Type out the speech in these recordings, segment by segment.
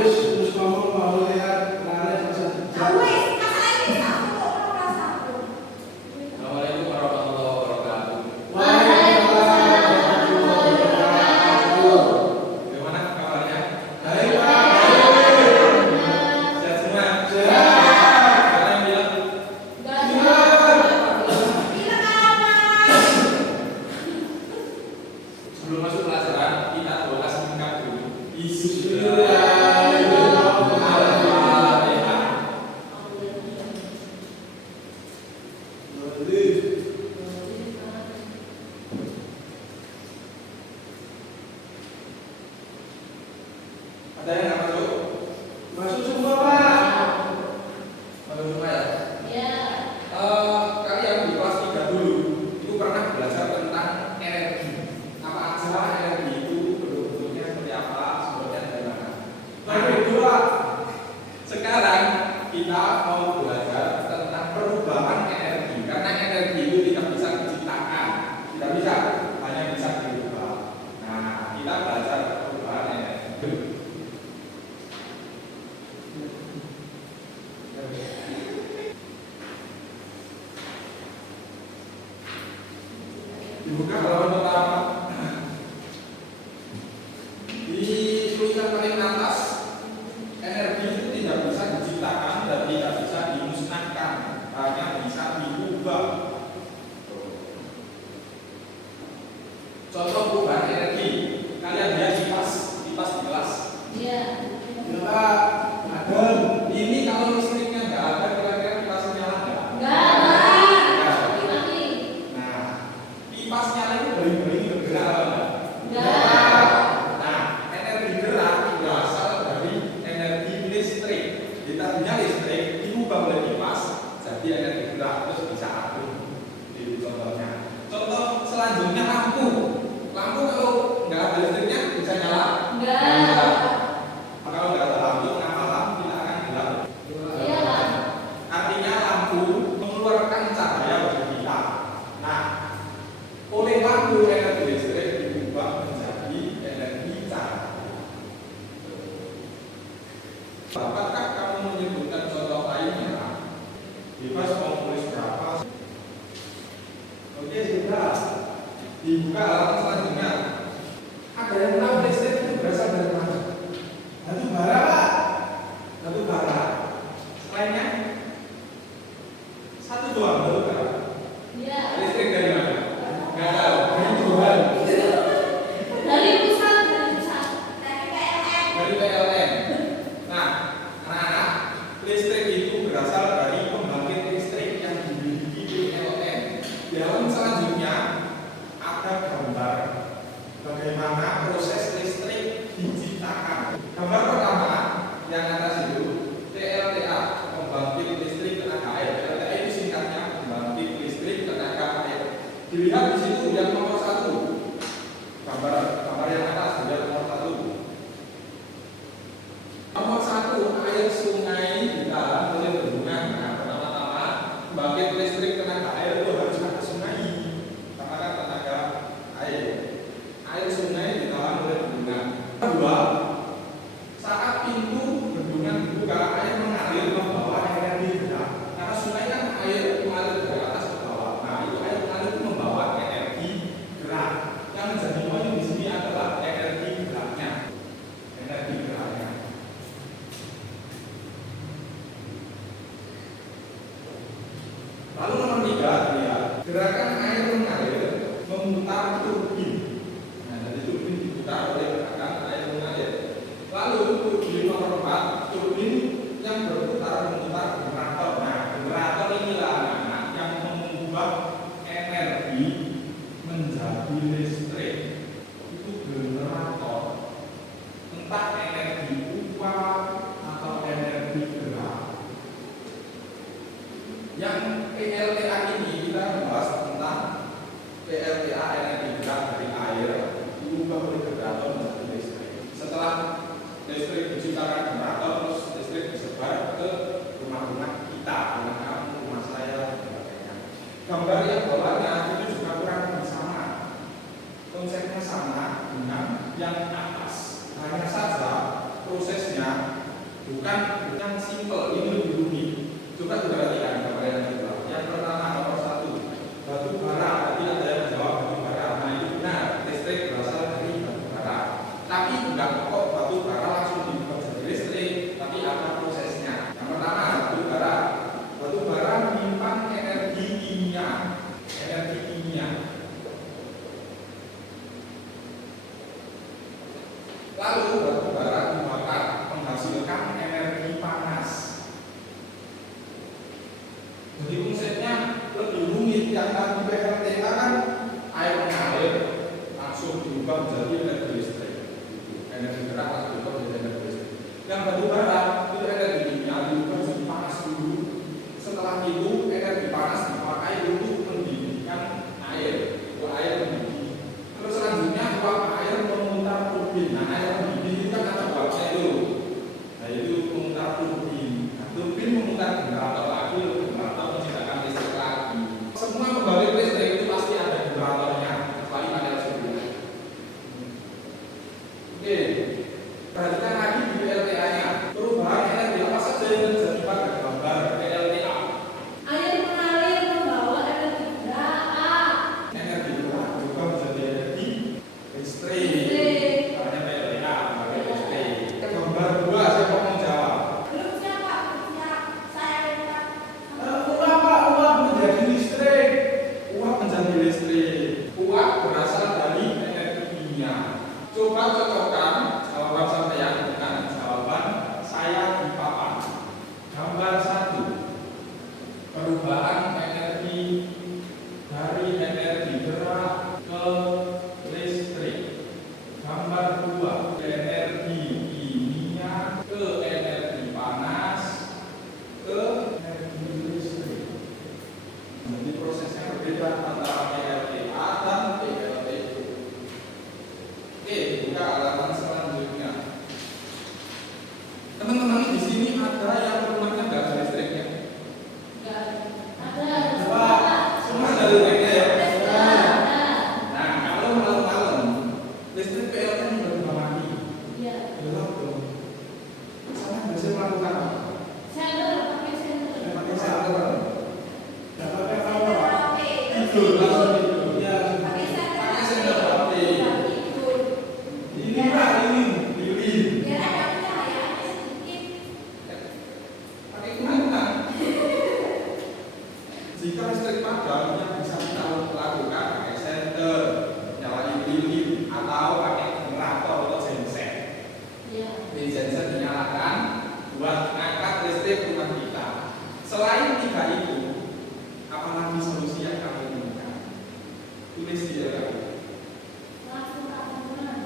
terus ngomong mau lihat laris masa Aku masalah ini aku kok merasa aku. Assalamualaikum warahmatullahi wabarakatuh. Waalaikumsalam warahmatullahi wabarakatuh. Bagaimana kabarnya? Baik, Pak. Sehat semua? Sehat. Kalian bilang Enggak Iya. Bilang apa? sebelum masuk pelajaran kita doa singkat dulu. Ada yang nggak masuk? Masuk semua, Pak. Masuk semua ya? Ya. Kalian di kelas 3 dulu itu pernah belajar tentang energi. Apa aja energi itu bentuk-bentuknya seperti apa, sumbernya dari mana? Baru dua. Sekarang kita mau belajar tentang perubahan energi karena energi itu tidak bisa diciptakan, tidak bisa, hanya bisa dirubah. Nah, kita belajar perubahan energi. Dibuka halaman pertama. Di tulisan paling atas, energi itu tidak bisa diciptakan dan tidak bisa dimusnahkan, hanya bisa diubah. Contoh perubahan energi, kalian lihat kipas di kelas. Ya. Ya, Pak. Ada. Ini kalau listriknya nggak ada, kira-kira kipasnya nyala nggak? Enggak. Nggak. Mati. Nah, kipas nyala itu bering-bering bergerak apa enggak? Enggak. Nah, energi gerak berasal dari energi listrik. Ditambahnya listrik diubah oleh kipas jadi energi gerak terus bisa adem. Itu contohnya. Contoh selanjutnya lampu. Lampu kalau nggak ada listriknya bisa nyala? Enggak. Kalau nggak ada lampu tengah malam kita akan gelap. Iya, Pak. Artinya lampu mengeluarkan cahaya bagi kita. Nah, oleh lampu energi listrik diubah menjadi energi cahaya. Dapatkah kamu menyebutkan contoh lainnya? Bebas mau tulis berapa? Oke, sudah. Dibuka halaman selanjutnya. Ada yang tahu listrik itu berasal dari mana? Batu bara, Pak. Batu bara. Selainnya satu doang batu bara. Iya. Listrik dari mana? Nggak tahu. Dari Tuhan. Dari pusat. Dari PLN. Dari PLN. Nah, anak-anak, listrik itu berasal dari pembangkit listrik yang dimiliki PLN. Di halaman selanjutnya ada gambar bagaimana proses listrik diciptakan. Gambar pertama yang atas itu PLTA, pembangkit listrik tenaga air. PLTA itu singkatnya pembangkit listrik tenaga air. Dilihat di situ yang nomor 1. Gambar yang atas yang nomor 1. Nomor 1, air sungai ditahan oleh bendungan. Nah, pertama-tama pembangkit listrik tenaga air itu harus ada sungai. Katakan tenaga air. Air sungai ditahan oleh bendungan. Kedua, saat pintu bendungan dibuka, air mengalir membawa energi gerak. Karena sungai kan air mengalir dari atas ke bawah. Nah, itu air mengalir itu membawa energi gerak. Yang menjadi poin di sini adalah energi geraknya. Energi geraknya. Lalu nomor 3, lihat gerakan air mengalir memutar turbin. Nah, jadi turbin diputar oleh gerakan air mengalir. Lalu turbin nomor 4, turbin yang berputar memutar generator. Nah, generator inilah anak-anak yang mengubah energi menjadi listrik. Itu generator. Entah energi uap atau energi gerak. Yang PLTA ini kita bahas tentang PLTA energi gerak dari air diubah oleh generator menjadi listrik. Setelah listrik diciptakan generator, terus listrik disebar ke rumah-rumah kita. bukan yang simple, ini lebih rumit. Coba kita perhatikan gambar yang kedua. Yang pertama nomor 1, batu bara. Tadi ada yang menjawab batu bara. Nah itu benar, listrik berasal dari batu bara. Tapi enggak kok batu bara langsung diubah jadi listrik, tapi ada prosesnya. Yang pertama batu bara. Batu bara menyimpan energi kimia. Energi kimia. Lalu batu bara dibakar menghasilkan energi panas. Jadi konsepnya lebih rumit. Yang tadi PLTA kan air mengalir langsung diubah menjadi energi listrik. Energi gerak langsung diubah menjadi energi listrik. Yang batu bara itu energi kimia diubah menjadi panas dulu. Setelah itu energi panas dipakai untuk mendidihkan air. Itu air mendidih. Terus selanjutnya uap air memutar turbin. Nah air mendidih itu kan ada uapnya itu. Nah itu memutar turbin. Nah, turbin memutar generator lagi, generator menciptakan listrik lagi. Semua pembangkit listrik itu pasti ada generatornya, kecuali panel surya. Oke, perhatikan lagi di PLTA-nya. Perubahan energi apa saja yang terjadi pada gambar PLTA? Air mengalir membawa energi gerak. Energi gerak berubah menjadi energi listrik. Listrik. Namanya PLTA, pembangkit listrik. Gambar 2, siapa mau jawab? Belum siapa? Saya minta. Uap Pak, uap menjadi listrik. Uap menjadi listrik. Uap berasal dari energi kimia. Coba cocokkan jawaban sampean dengan jawaban saya di papan. Gambar 1. Perubahan energi dari energi gerak ke listrik. Gambar 2. Energi kimia ke energi panas ke energi listrik. Jadi prosesnya berbeda antara PLTA dan PLTU. Oke, buka halaman selanjutnya. Teman-teman di sini ada yang rumahnya nggak ada listriknya. Enggak ada. Pak, Semua ada listriknya ya. Ada. Nah, kalau malam-malam listrik PLN baru mati. Iya. Gelap dong. Sana biasanya melakukan apa? Senter, pakai senter. Pakai senter. Nggak pakai apa Pak? Tidur langsung tidur. Iya. Pakai senter. Pakai senter HP. Tidur. Ini Pak, ini. Lilin. Biar ada cahayaannya sedikit. Pakai kemana? Jika listrik padam yang bisa kita lakukan pakai senter, nyalain lilin, atau pakai generator atau genset. Iya. Di genset dinyalakan buat ngangkat listrik rumah kita. Selain 3 itu, apalagi solusi yang kami temukan? Tulis di dalam. Langsung rangkuman.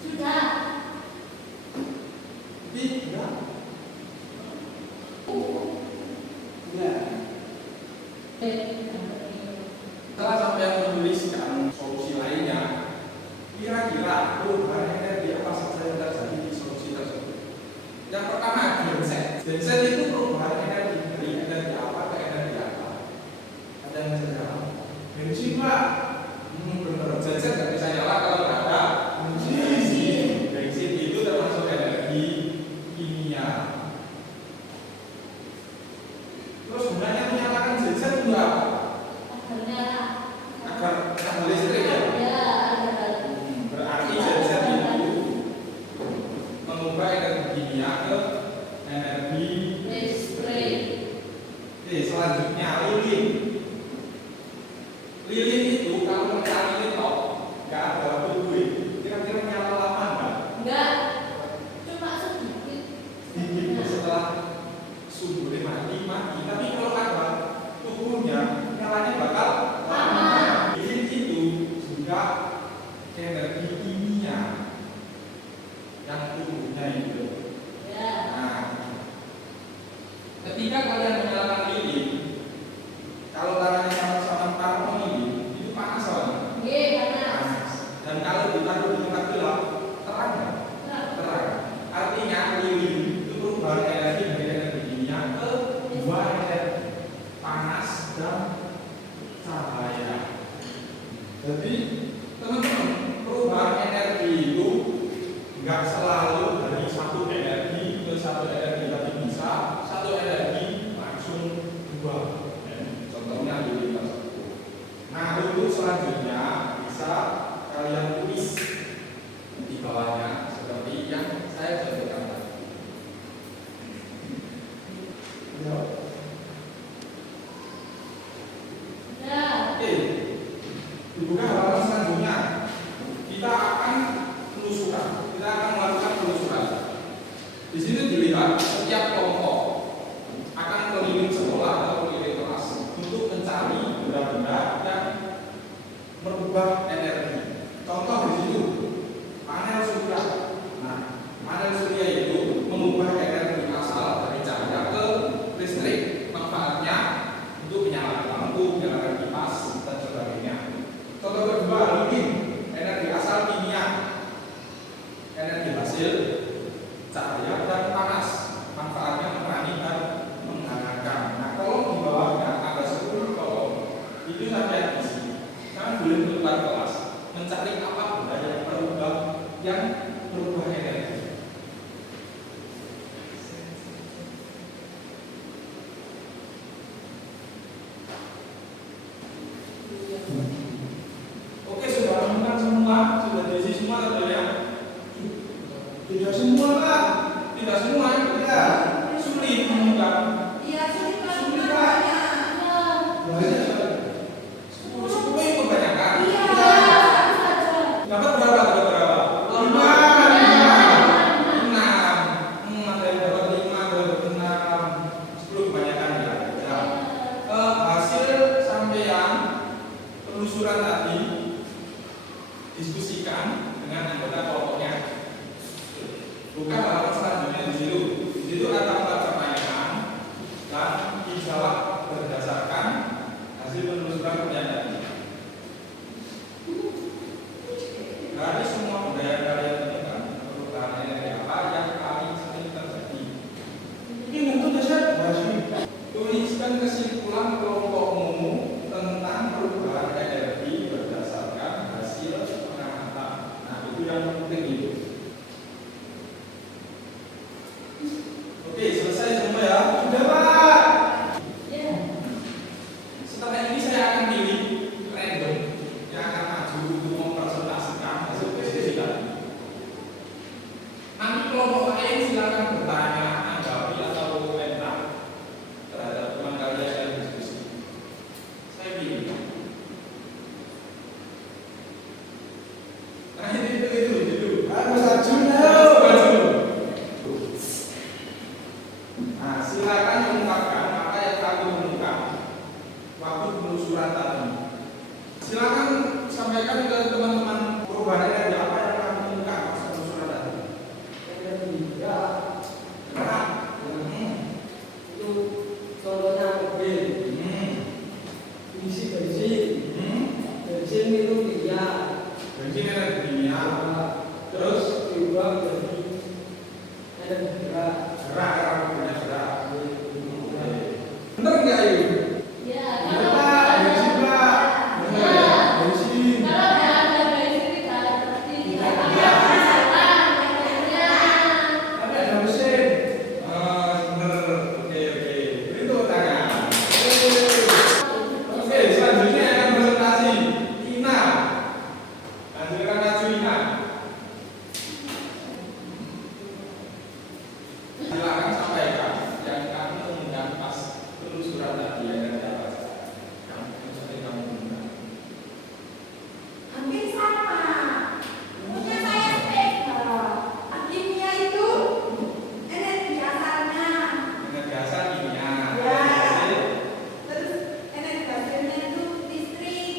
Sudah. Tiga. Iya. Setelah sampai menuliskan solusi lainnya, kira-kira perubahan energi apa saja yang terjadi di solusi tersebut? Yang pertama, genset. Genset itu perubahan energi dari energi apa ke energi apa? Ada yang bisa jawab? Bensin Pak. Bener. Genset nggak bisa nyala kalau nggak ada bensin. Bensin itu termasuk energi kimia. Terus gunanya menyalakan genset itu apa? Akhirnya. Agar ada listrik ya. Ya, ada. Berarti genset itu mengubah energi kimia ke energi Listrik. Oke, selanjutnya lilin. Lilin itu kalau menyala lilin toh nggak ada lampu duit. Kira-kira nyala lama nggak? Enggak. Cuma sedikit. Sedikit setelah sumbernya mati. Tapi kalau ada tubuhnya nyalanya bakal lama. Lilin itu juga energi kimia yang tubuhnya itu. Ya. Nah, ketika kalian menyalakan lilin, kalau tangannya sama-sama taruh lilin, itu panas soalnya. Oke, panas. Dan kalau ditaruh di tempat gelap, terang nggak? Terang. Artinya lilin itu perubahan energi dari energi kimia ke dua energi. Buka halaman selanjutnya. Kita akan penelusuran. Kita akan melakukan penelusuran. Di sini dilihat setiap kelompok akan keliling sekolah atau keliling kelas untuk mencari benda-benda yang merubah energi. Contoh di situ panel surya. Nah, panel surya itu mengubah energi asal dari cahaya ke listrik. Manfaatnya untuk menyalakan lampu, menyalakan kipas dan sebagainya. Contoh kedua, lilin, energi asal kimia, energi hasil cahaya dan panas. Manfaatnya menerangi dan menghangatkan. Nah, kolom di bawahnya ada 10 kolom. Itu sampai isi. Kalian boleh keluar kelas mencari apa benda yang merubah energi. Oke, sudah menemukan semua, sudah diisi semua tentunya. Tidak semua Pak. Tidak semua, Ya. sulit menemukan. Iya, sulit Pak. Sulit, Pak. Banyak. Banyak. 10 itu kebanyakan. Iya, satu saja. Dapat berapa? Dapat berapa? 5. 6. Ada yang dapat 5, ada yang dapat 6. 10 kebanyakan ya. Ya. Hasil sampean penelusuran tadi diskusikan dengan anggota kelompoknya. Buka halaman selanjutnya di situ. Di situ ada pertanyaan dan dijawab berdasarkan hasil penelusuran tadi. Dari semua benda yang kalian temukan, perubahan energi apa yang paling sering terjadi? Ini untuk dasar masih. Tuliskan kesimpulan kelompokmu tentang perubahan energi berdasarkan hasil pengamatan. Nah, itu yang penting itu. Oke, selesai semua ya. Sudah Pak. Iya. Setelah ini saya akan pilih random yang akan maju untuk mempresentasikan hasil diskusi tadi. Nanti kelompok lain silakan bertanya, anggapi atau komentar terhadap teman kalian yang diskusi. Saya pilih. Nah itu. Harus maju. Maju. Nah, silakan mengungkapkan apa yang kamu temukan waktu penelusuran tadi. Silakan sampaikan ke teman-teman perubahan energi apa yang kamu temukan waktu penelusuran tadi. Gerak. Itu contohnya mobil isi bensin itu minyak Bensin energi kimia. Terus diubah menjadi energi gerak. gerak punya gerak. Bener nggak ini? Iya, Iya, kalau Pak. Bensin, Pak. Iya. Bensin. Kalau nggak ada bensin, tidak berarti tidak ada Iya. masalah. Iya. Tapi ada mesin. Bener. Oke. Beri tepuk tangan. Oke, selanjutnya yang akan presentasi Ina. Lanjutkan maju Ina. Silakan sampaikan yang kamu temukan pas penelusuran tadi yang ada apa saja. Kamu temukan. Hampir sama. Punya saya spesial. Kimia itu energi asalnya. Energi asal kimia. Ya. Terus energi hasilnya itu listrik.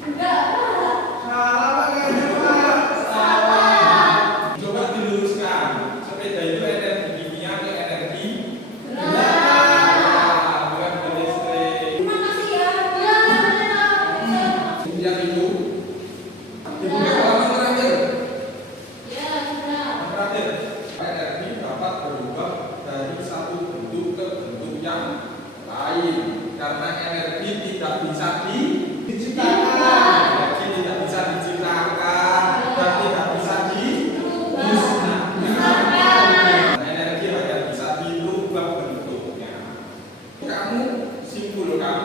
Enggak, Pak. Salah Pak kayaknya Pak. Salah. Coba diluruskan. Sepeda itu energi kimia ke energi Gerak. bukan ke listrik. Terima kasih ya. Iya, benar. Yang itu dibuka halaman terakhir. Iya, sudah. Terakhir, energi dapat berubah dari satu bentuk ke bentuk yang lain karena energi tidak bisa Diciptakan. energi tidak bisa diciptakan dan tidak bisa dimusnahkan. Energi hanya bisa dirubah bentuknya. Kamu simpulkan